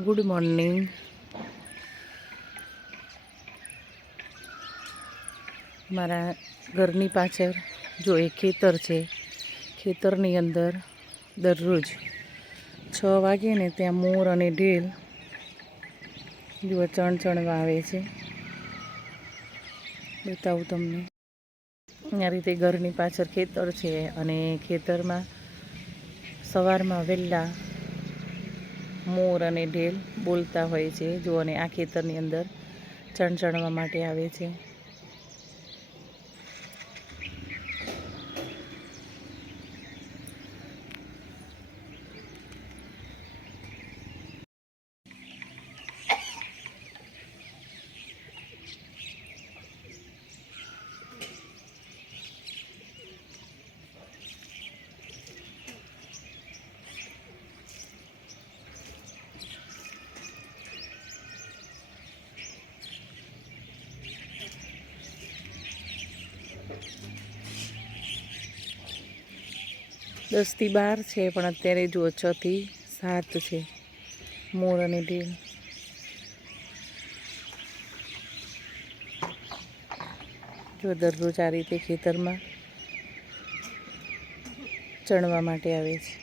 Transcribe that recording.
Good morning મારા ઘરની પાછળ જો એ ખેતર છે. ખેતરની અંદર દરરોજ છ વાગે ને ત્યાં મોર અને ઢેલ જુઓ ચણ વાવે છે. બતાવું તમને. આ રીતે ઘરની પાછળ ખેતર છે અને ખેતરમાં સવારમાં વહેલા મોર અને ઢેલ બોલતા હોય છે, જો અને આ ખેતરની અંદર ચણ ચણવા માટે આવે છે. દસથી બાર છે, પણ અત્યારે જુઓ છથી સાત છે મોર અને ઢેલ જો દરરોજ આ રીતે ખેતરમાં ચણવા માટે આવે છે.